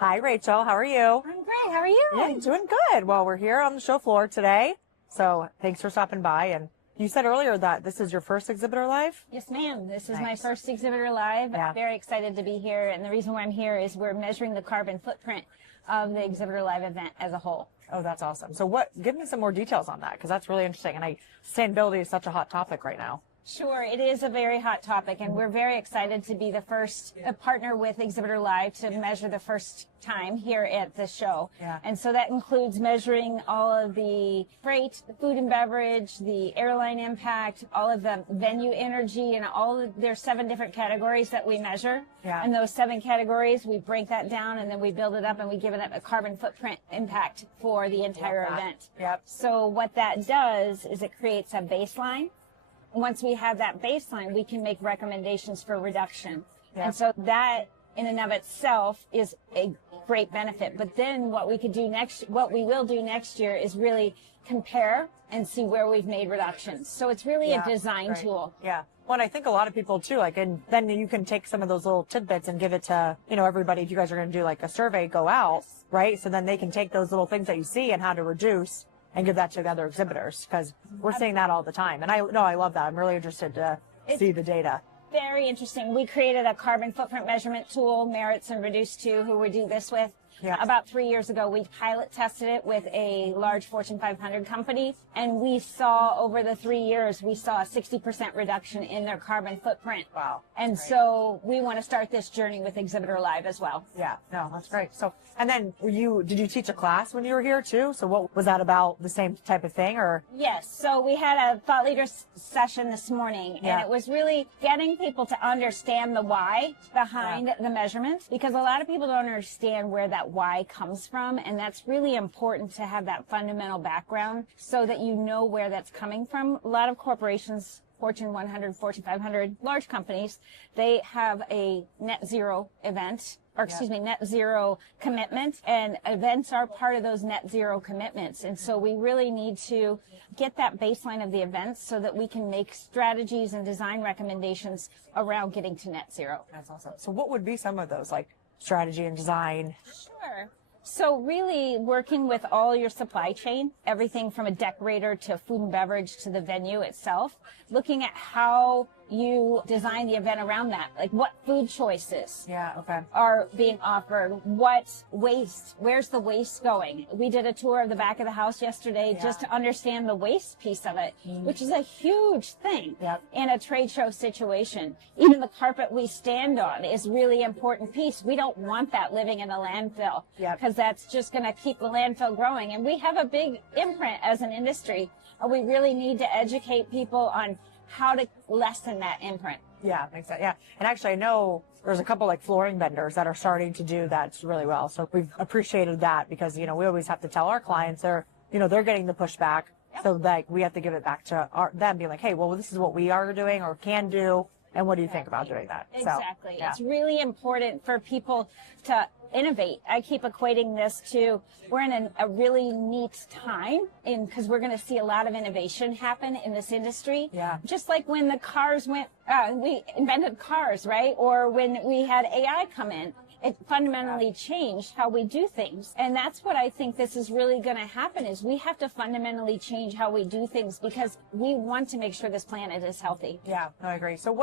Hi, Rachel. How are you? I'm great. How are you? Yeah, doing good. Well, we're here on the show floor today, so thanks for stopping by. And you said earlier that this is your first Exhibitor Live? Yes, ma'am. This is Nice. my first Exhibitor Live. Yeah. I'm very excited to be here, and the reason why I'm here is we're measuring the carbon footprint of the Exhibitor Live event as a whole. Oh, that's awesome. So give me some more details on that, because that's really interesting. And sustainability is such a hot topic right now. Sure, it is a very hot topic, and we're very excited to be the first partner with Exhibitor Live to measure the first time here at the show. Yeah. And so that includes measuring all of the freight, the food and beverage, the airline impact, all of the venue energy, and there's 7 different categories that we measure. Yeah. And those 7 categories, we break that down and then we build it up and we give it a carbon footprint impact for the entire event. Yep. So what that does is it creates a baseline. Once we have that baseline, we can make recommendations for reduction. Yeah. And so that in and of itself is a great benefit. But then what we will do next year is really compare and see where we've made reductions. So it's really a design tool. Yeah. Well, and I think a lot of people too, and then you can take some of those little tidbits and give it to, everybody. If you guys are going to do like a survey, go out, right? So then they can take those little things that you see and how to reduce and give that to other exhibitors, because we're seeing that all the time. And I love that. I'm really interested to see the data. Very interesting. We created a carbon footprint measurement tool, Merits and Reduce 2, who we do this with. Yeah. About 3 years ago, we pilot tested it with a large Fortune 500 company, and we saw over the 3 years, we saw a 60% reduction in their carbon footprint. Wow. And so we want to start this journey with Exhibitor Live as well. Yeah, no, that's great. So, and then did you teach a class when you were here too? So what was that about, the same type of thing, or? Yes. So we had a thought leader session this morning, Yeah. and it was really getting people to understand the why behind the measurements, because a lot of people don't understand where that why comes from, and that's really important to have that fundamental background so that you know where that's coming from. A lot of corporations, Fortune 100, Fortune 500, large companies, they have a net zero event, or net zero commitment, and events are part of those net zero commitments. And so we really need to get that baseline of the events so that we can make strategies and design recommendations around getting to net zero. That's awesome. So what would be some of those, like strategy and design? Sure. So really working with all your supply chain, everything from a decorator to food and beverage to the venue itself, looking at how you design the event around that, like what food choices are being offered, what waste, where's the waste going. We did a tour of the back of the house yesterday just to understand the waste piece of it, which is a huge thing in a trade show situation. Even the carpet we stand on is really important piece. We don't want that living in a landfill because that's just going to keep the landfill growing. And we have a big imprint as an industry. We really need to educate people on how to lessen that imprint. Yeah, makes sense. Yeah. And actually, I know there's a couple like flooring vendors that are starting to do that really well. So we've appreciated that because, we always have to tell our clients they're getting the pushback. So that we have to give it back to them, be like, hey, well, this is what we are doing or can do. And what do you think about doing that? Exactly. So, It's really important for people to innovate. I keep equating this to we're in a really neat time because we're going to see a lot of innovation happen in this industry. Yeah. Just like when the cars we invented cars, right? Or when we had AI come in. It fundamentally changed how we do things. And that's what I think this is really going to happen is we have to fundamentally change how we do things because we want to make sure this planet is healthy. Yeah, no, I agree. So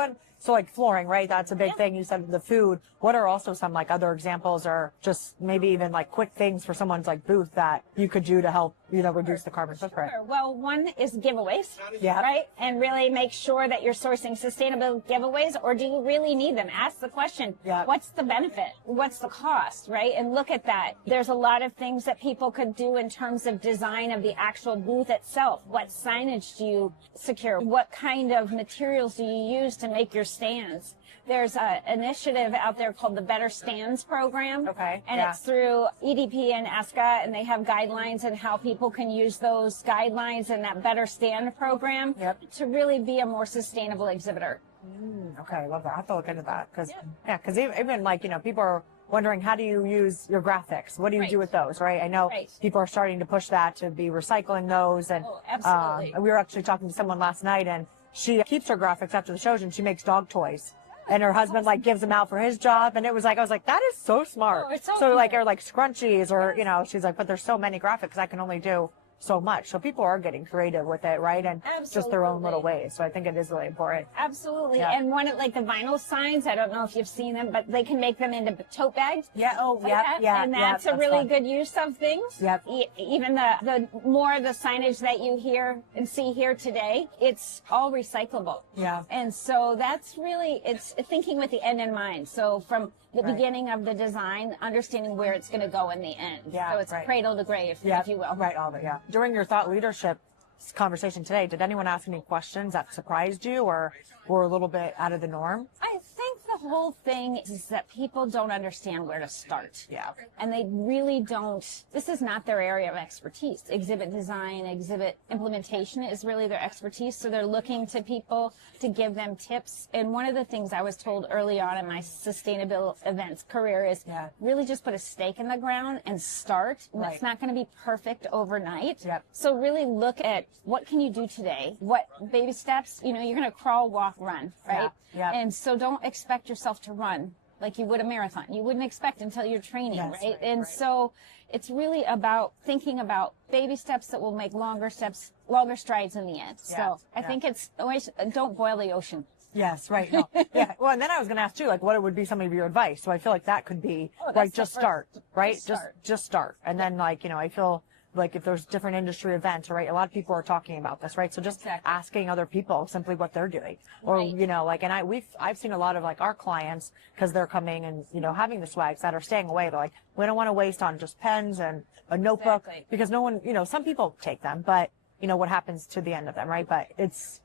like flooring, right? That's a big thing. You said the food. What are also some like other examples or just maybe even like quick things for someone's like booth that you could do to help, reduce the carbon footprint? Sure. Well, one is giveaways, right? And really make sure that you're sourcing sustainable giveaways, or do you really need them? Ask the question, what's the benefit? What's the cost, right? And look at that. There's a lot of things that people could do in terms of design of the actual booth itself. What signage do you secure? What kind of materials do you use to make your stands? There's an initiative out there called the Better Stands program. Okay. And it's through EDP and ESCA, and they have guidelines on how people can use those guidelines and that Better Stand program to really be a more sustainable exhibitor. Okay, I love that. I have to look into that because even like, people are wondering how do you use your graphics? What do you do with those, right? I know people are starting to push that to be recycling those. And absolutely. We were actually talking to someone last night and she keeps her graphics after the shows and she makes dog toys. and her husband like gives them out for his job. And it was like, I was like, that is so smart. Oh, it's so so like, smart. or like scrunchies, or, you know, she's like, but there's so many graphics, I can only do so much. So people are getting creative with it, right? And just their own little ways. So I think it is really important. Absolutely. Yeah. And one of like the vinyl signs, I don't know if you've seen them, but they can make them into tote bags. Yeah. Oh, Like yeah. that. Yeah. And that's a really good use of things. Yep. Even the more of the signage that you hear and see here today, it's all recyclable. Yeah. And so that's really, it's thinking with the end in mind. So from the Right. beginning of the design, understanding where it's going to go in the end. Yeah, So it's right. cradle to grave, Yeah. if you will. Right. All of it. Yeah. During your thought leadership conversation today, did anyone ask any questions that surprised you or were a little bit out of the norm? I think the whole thing is that people don't understand where to start. Yeah. And they really don't, this is not their area of expertise. Exhibit design, exhibit implementation is really their expertise. So they're looking to people to give them tips. And one of the things I was told early on in my sustainable events career is really just put a stake in the ground and start. And it's not going to be perfect overnight. Yep. So really look at what can you do today? What baby steps? You know, you're going to crawl, walk, run, right? Yeah. And so don't expect yourself to run like you would a marathon. You wouldn't expect until you're training, right? And so it's really about thinking about baby steps that will make longer strides in the end. So I think it's always, don't boil the ocean. Yes, right. No. Yeah. Well, and then I was going to ask too, like, what would be some of your advice? So I feel like that could be like, just start, right? Just start. And then like, you know, I feel like if there's different industry events, right? A lot of people are talking about this, right? So just asking other people simply what they're doing, or, you know, like, and I've seen a lot of like our clients, cause they're coming and, you know, having the swags that are staying away. They're like, we don't want to waste on just pens and a notebook because no one, you know, some people take them, but you know, what happens to the end of them, right? But it's,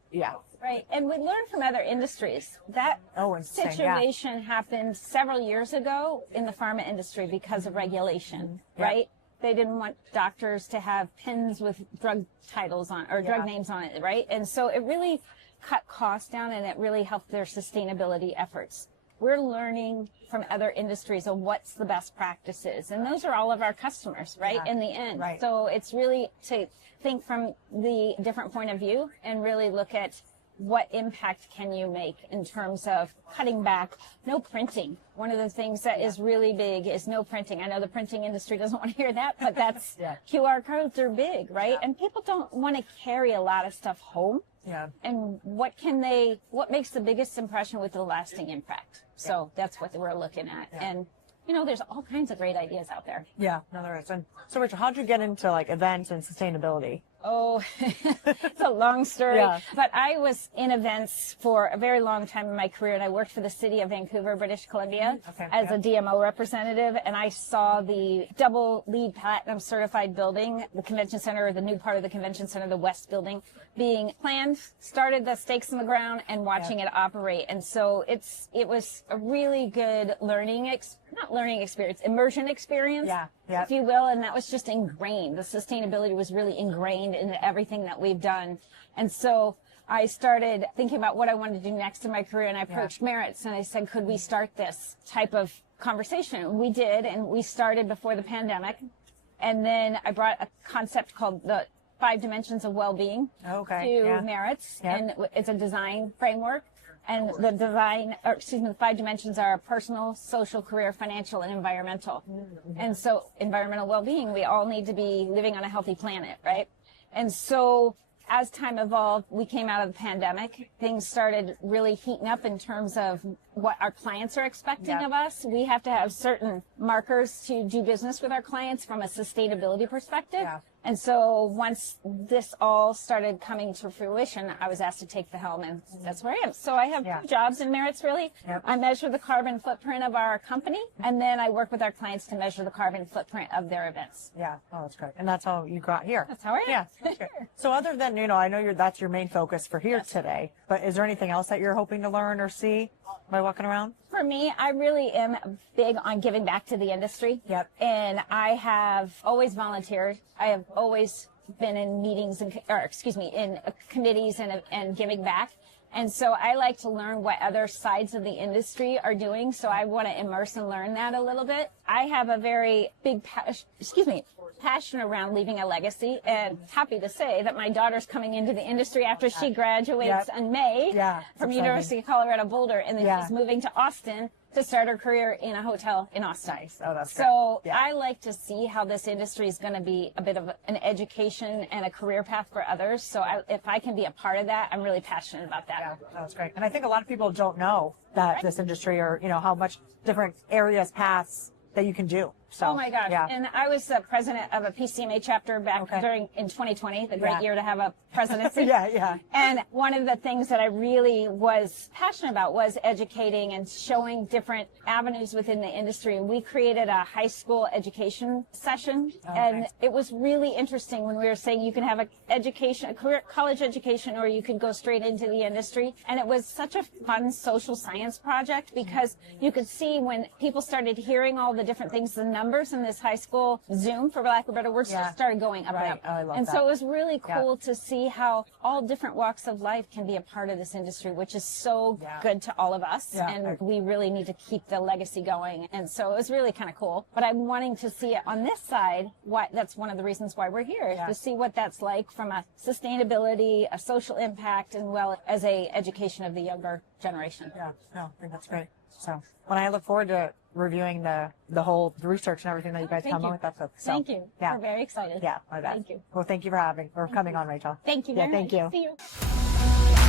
Right. And we learned from other industries. That situation happened several years ago in the pharma industry because of regulation, right? They didn't want doctors to have pins with drug titles on or drug names on it, right? And so it really cut costs down and it really helped their sustainability efforts. We're learning from other industries of what's the best practices. And those are all of our customers, right? In the end. Right. So it's really to think from the different point of view and really look at what impact can you make in terms of cutting back, no printing. One of the things that is really big is no printing. I know the printing industry doesn't want to hear that, but that's QR codes are big, right? And people don't want to carry a lot of stuff home. Yeah. And what makes the biggest impression with the lasting impact? So that's what we're looking at. And you know, there's all kinds of great ideas out there. Yeah, no, there is. And so, Rachel, how'd you get into like events and sustainability? Oh, it's a long story. But I was in events for a very long time in my career, and I worked for the city of Vancouver, British Columbia, as a DMO representative, and I saw the double LEED Platinum certified building, the convention center, the new part of the convention center, the West building, being planned, started the stakes in the ground, and watching it operate. And so it was a really good immersion experience, if you will, and that was just ingrained. The sustainability was really ingrained into everything that we've done. And so I started thinking about what I wanted to do next in my career, and I approached Merritt's and I said, could we start this type of conversation? We did, and we started before the pandemic. And then I brought a concept called the 5 Dimensions of Well-Being to Merritt's, and it's a design framework. And the 5 dimensions are personal, social, career, financial, and environmental. And so environmental well-being, we all need to be living on a healthy planet, right? And so as time evolved, we came out of the pandemic. Things started really heating up in terms of what our clients are expecting of us. We have to have certain markers to do business with our clients from a sustainability perspective. And so once this all started coming to fruition, I was asked to take the helm, and that's where I am. So I have 2 jobs in Merritt's, really. I measure the carbon footprint of our company, and then I work with our clients to measure the carbon footprint of their events. Yeah, oh, that's great. And that's how you got here. That's how I am. Yeah. So other than, you know, I know that's your main focus for here today, but is there anything else that you're hoping to learn or see by walking around? For me, I really am big on giving back to the industry. And I have always volunteered. I have always been in meetings in committees and giving back. And so I like to learn what other sides of the industry are doing. So I want to immerse and learn that a little bit. I have a very big passionate around leaving a legacy, and happy to say that my daughter's coming into the industry after she graduates in May from exciting. University of Colorado Boulder, and then she's moving to Austin to start her career in a hotel in Austin. Nice. Oh, that's so great. I like to see how this industry is going to be a bit of an education and a career path for others. So if I can be a part of that, I'm really passionate about that. Yeah, that's great. And I think a lot of people don't know that this industry, or how much different areas, paths that you can do. So, oh my gosh. And I was the president of a PCMA chapter back in 2020, the great year to have a presidency. And one of the things that I really was passionate about was educating and showing different avenues within the industry. And we created a high school education session. And it was really interesting when we were saying you can have a career, college education, or you could go straight into the industry. And it was such a fun social science project, because you could see when people started hearing all the different things, the numbers in this high school Zoom, for lack of better words, just started going up and up. I love and that. So it was really cool to see how all different walks of life can be a part of this industry, which is so good to all of us. And we really need to keep the legacy going. And so it was really kind of cool. But I'm wanting to see it on this side. That's one of the reasons why we're here, to see what that's like from a sustainability, a social impact, and well as a education of the younger generation. Yeah, no, I think that's great. So when I look forward to reviewing the whole research and everything that you guys come up with. That's so, thank you. Yeah. We're very excited. Yeah, my bad. Thank you. Well, thank you for coming on, Rachel. Thank you Yeah, very thank much. you. See you.